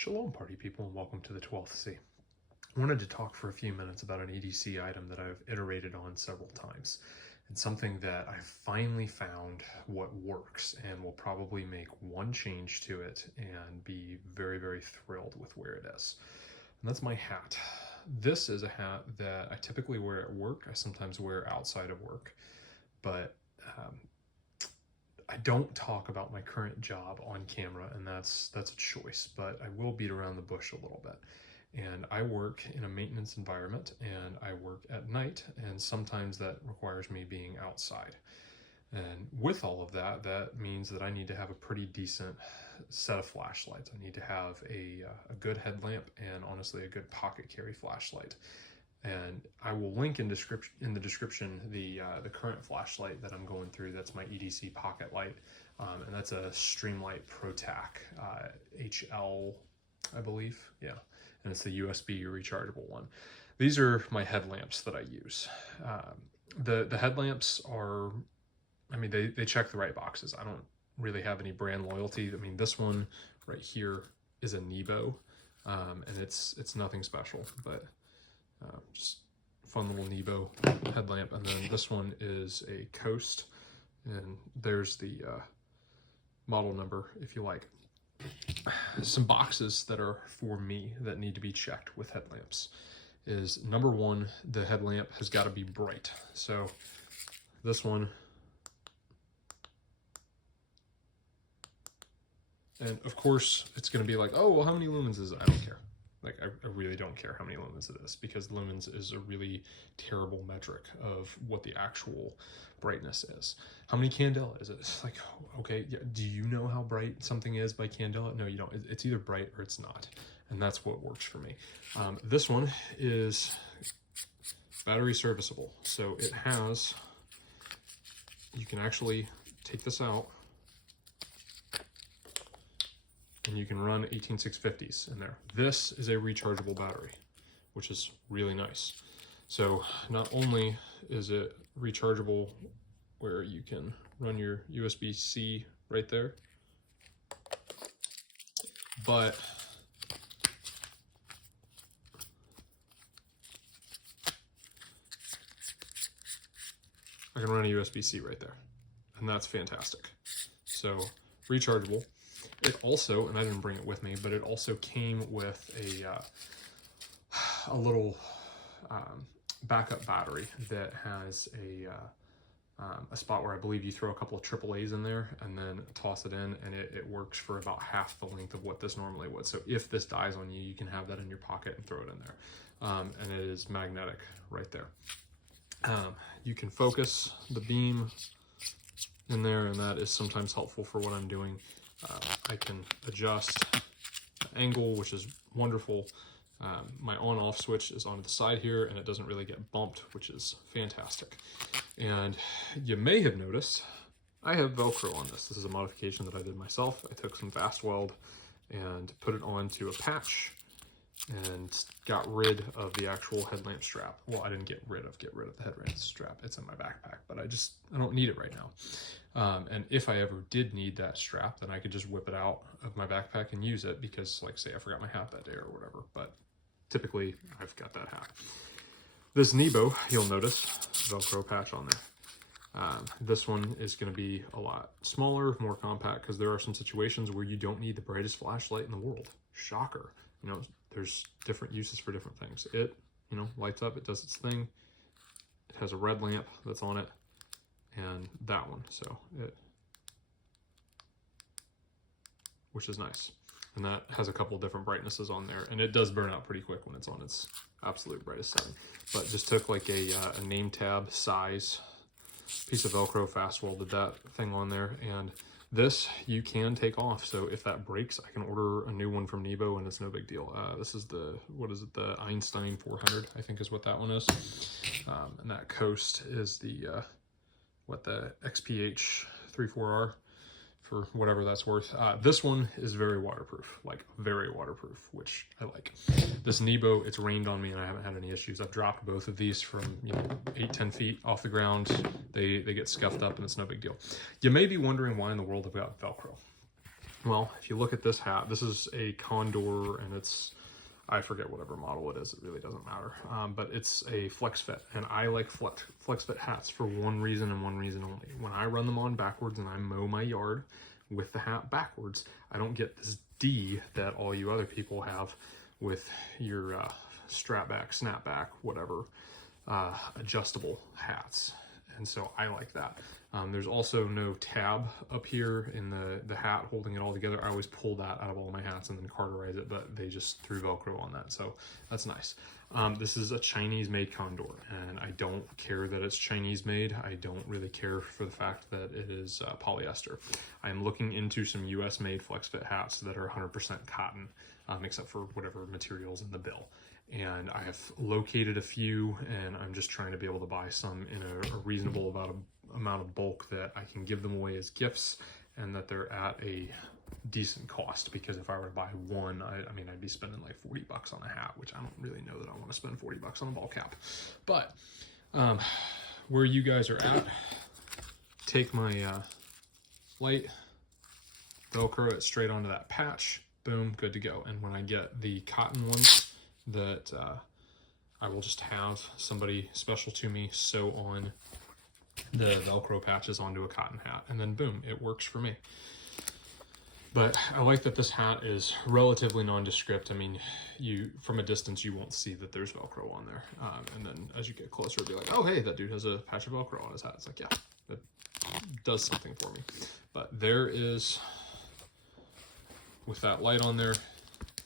Shalom party people, and welcome to the 12th C. I wanted to talk for a few minutes about an EDC item that I've iterated on several times, and something that I finally found what works and will probably make one change to it and be very, very thrilled with where it is. And that's my hat. This is a hat that I typically wear at work. I sometimes wear outside of work, but I don't talk about my current job on camera, and that's a choice, but I will beat around the bush a little bit. And I work in a maintenance environment, and I work at night, and sometimes that requires me being outside. And with all of that, that means that I need to have a pretty decent set of flashlights. I need to have a good headlamp and honestly a good pocket carry flashlight. And I will link in the description the current flashlight that I'm going through. That's my EDC pocket light, and that's a Streamlight ProTac HL, I believe. Yeah, and it's the USB rechargeable one. These are my headlamps that I use. The headlamps are, I mean, they check the right boxes. I don't really have any brand loyalty. I mean, this one right here is a Nebo, and it's nothing special, but just fun little Nebo headlamp. And then this one is a Coast, and there's the model number if you like. Some boxes that are for me that need to be checked with headlamps is, number one, the headlamp has got to be bright. So this one, and of course it's going to be like, oh well, how many lumens is it? I don't care. Like, I really don't care how many lumens it is, because lumens is a really terrible metric of what the actual brightness is. How many candela is it? It's like, okay, yeah, do you know how bright something is by candela? No, you don't. It's either bright or it's not. And that's what works for me. This one is battery serviceable. So it has, you can actually take this out, and you can run 18650s in there. This is a rechargeable battery, which is really nice. So not only is it rechargeable where you can run your USB-C right there, but I can run a USB-C right there, and that's fantastic. So rechargeable. It also, and I didn't bring it with me, but it also came with a little backup battery that has a spot where I believe you throw a couple of AAAs in there and then toss it in, and it works for about half the length of what this normally would. So if this dies on you, you can have that in your pocket and throw it in there. And it is magnetic right there. You can focus the beam in there, and that is sometimes helpful for what I'm doing. I can adjust the angle, which is wonderful. My on-off switch is on the side here, and it doesn't really get bumped, which is fantastic. And you may have noticed I have Velcro on this. This is a modification that I did myself. I took some fast weld and put it onto a patch and got rid of the actual headlamp strap. Well, I didn't get rid of the headlamp strap. It's in my backpack, but I don't need it right now. And if I ever did need that strap, then I could just whip it out of my backpack and use it, because, like, say I forgot my hat that day or whatever, but typically I've got that hat. This Nebo, you'll notice Velcro patch on there. This one is going to be a lot smaller, more compact, because there are some situations where you don't need the brightest flashlight in the world. Shocker. You know, there's different uses for different things. It, you know, lights up, it does its thing. It has a red lamp that's on it, and that one, so it, which is nice. And that has a couple different brightnesses on there, and it does burn out pretty quick when it's on its absolute brightest setting. But just took like a name tab size piece of Velcro, fast welded that thing on there, and this you can take off. So if that breaks, I can order a new one from Nebo, and it's no big deal. This is the, what is it, the Einstein 400, I think is what that one is. And that Coast is the, the XPH 34R, for whatever that's worth. This one is very waterproof, like very waterproof, which I like. This Nebo, it's rained on me and I haven't had any issues. I've dropped both of these from 8-10 feet off the ground. They get scuffed up and it's no big deal. You may be wondering why in the world I've got Velcro. Well, if you look at this hat, this is a Condor, and it's, I forget whatever model it is, it really doesn't matter, but it's a flex fit, and I like flex fit hats for one reason and one reason only. When I run them on backwards and I mow my yard with the hat backwards, I don't get this D that all you other people have with your strap back, snap back, whatever, adjustable hats. And so I like that. There's also no tab up here in the hat holding it all together. I always pull that out of all my hats and then carterize it, but they just threw Velcro on that, so that's nice. This is a Chinese-made Condor, and I don't care that it's Chinese-made. I don't really care for the fact that it is polyester. I'm looking into some US-made flex fit hats that are 100% cotton, except for whatever materials in the bill. And I have located a few, and I'm just trying to be able to buy some in a reasonable amount of bulk that I can give them away as gifts, and that they're at a decent cost, because if I were to buy one, I mean, I'd be spending like 40 bucks on a hat, which I don't really know that I want to spend 40 bucks on a ball cap. But where you guys are at, take my light, Velcro it straight onto that patch, boom, good to go. And when I get the cotton ones, that I will just have somebody special to me sew on the Velcro patches onto a cotton hat, and then boom, it works for me. But I like that this hat is relatively nondescript. I mean, from a distance you won't see that there's Velcro on there, and then as you get closer, it'll be like, oh hey, that dude has a patch of Velcro on his hat. It's like, yeah, that does something for me. But there is, with that light on there,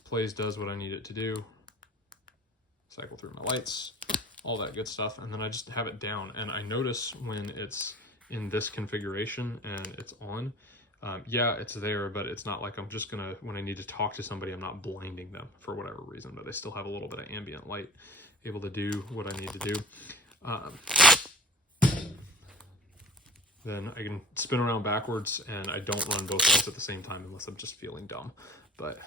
plays, does what I need it to do. Cycle through my lights, all that good stuff, and then I just have it down. And I notice when it's in this configuration and it's on, yeah, it's there, but it's not like I'm just gonna, when I need to talk to somebody, I'm not blinding them for whatever reason, but I still have a little bit of ambient light, able to do what I need to do. Then I can spin around backwards, and I don't run both lights at the same time unless I'm just feeling dumb, but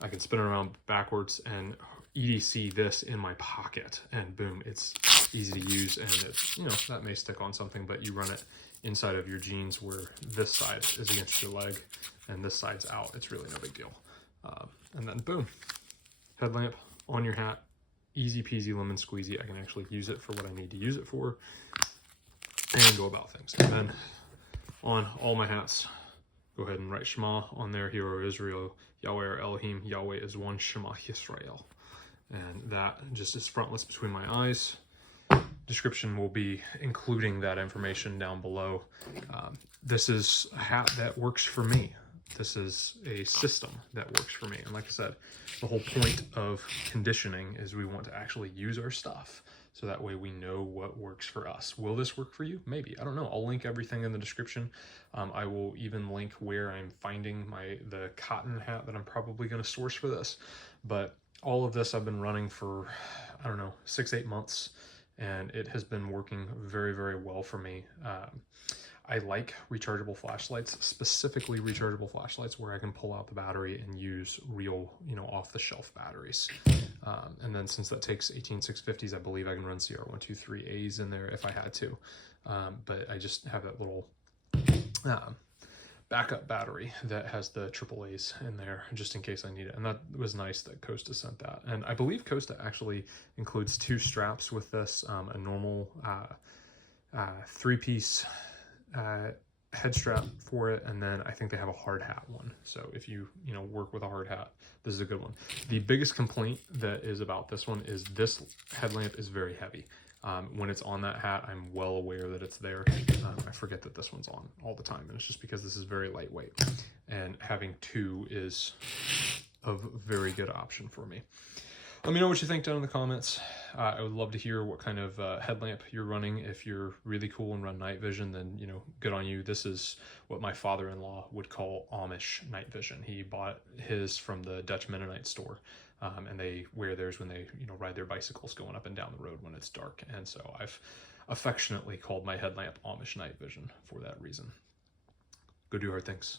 I can spin around backwards and EDC this in my pocket, and boom, it's easy to use. And it's, you know, that may stick on something, but you run it inside of your jeans where this side is against your leg and this side's out. It's really no big deal. And then boom, headlamp on your hat, easy peasy lemon squeezy. I can actually use it for what I need to use it for and go about things. And then on all my hats, go ahead and write Shema on there, Hero Israel, Yahweh or Elohim, Yahweh is one, Shema Yisráěl. And that just is frontless between my eyes. Description will be including that information down below. This is a hat that works for me. This is a system that works for me. And like I said, the whole point of conditioning is we want to actually use our stuff, so that way we know what works for us. Will this work for you? Maybe. I don't know. I'll link everything in the description. I will even link where I'm finding the cotton hat that I'm probably going to source for this. But all of this I've been running for, I don't know, 6-8 months, and it has been working very, very well for me. I like rechargeable flashlights, specifically rechargeable flashlights where I can pull out the battery and use real, you know, off-the-shelf batteries. And then since that takes 18650s, I believe I can run CR123As in there if I had to. But I just have that little backup battery that has the AAAs in there just in case I need it. And that was nice that Costa sent that. And I believe Costa actually includes 2 straps with this, a normal 3-piece head strap for it, and then I think they have a hard hat one. So if you work with a hard hat, this is a good one. The biggest complaint that is about this one is this headlamp is very heavy. When it's on that hat, I'm well aware that it's there. I forget that this one's on all the time, and it's just because this is very lightweight, and having 2 is a very good option for me. Let me know what you think down in the comments. I would love to hear what kind of headlamp you're running. If you're really cool and run night vision, then, you know, good on you. This is what my father-in-law would call Amish night vision. He bought his from the Dutch Mennonite store, and they wear theirs when they, ride their bicycles going up and down the road when it's dark. And so I've affectionately called my headlamp Amish night vision for that reason. Go do hard things.